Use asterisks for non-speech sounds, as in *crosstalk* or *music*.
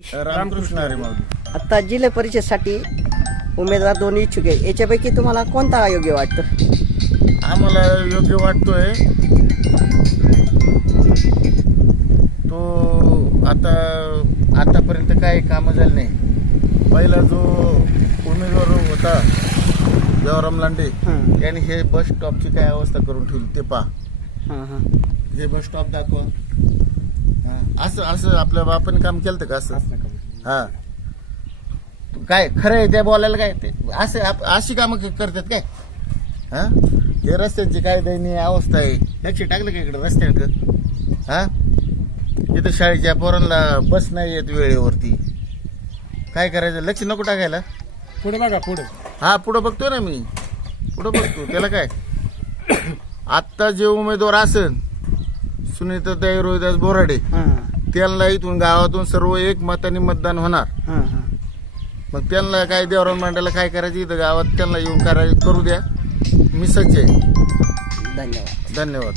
रामकृष्ण माऊली. आता जिल्हा परिषदसाठी उमेदवार दोन इच्छुक आहे याच्यापैकी तुम्हाला कोणता योग्य वाटतं? आम्हाला योग्य वाटतोय. तो आता आतापर्यंत काही कामं झाली नाही. पहिला जो उमेदवार होता देवराम लांडे हं. त्याने हे बस स्टॉपची काय अवस्था करून ठेवली ते पहा. हां हां. हे बस स्टॉप दाखवा. असं असं आपल्या बापाने काम केलं का असं? हा. काय खरं आहे त्या बोलायला काय ते? असे आप- अशी कामं क- करतात काय? हा? हे रस्त्यांची काय दयनीय अवस्था आहे? लक्ष टाकलं का इकडे रस्त्याकडं हा? इथं शाळेच्या पोरांना बस नाही येत वेळेवरती. काय करायचं? लक्ष नको टाकायला. पुढे बघा पुढे. हा पुढं बघतोय ना मी. पुढं बघतो. त्याला काय? *coughs* आत्ता जे उमेदवार असन सुनीताताई रोहिदास बोराडे हां. त्यांना इथून गावातून सर्व एक मताने मतदान होणार. मग त्यांना काय देवराम मांडायला काय करायचं इथं गावात? त्यांना येऊन कराय करू द्या. मी सज्ज आहे. धन्यवाद. धन्यवाद.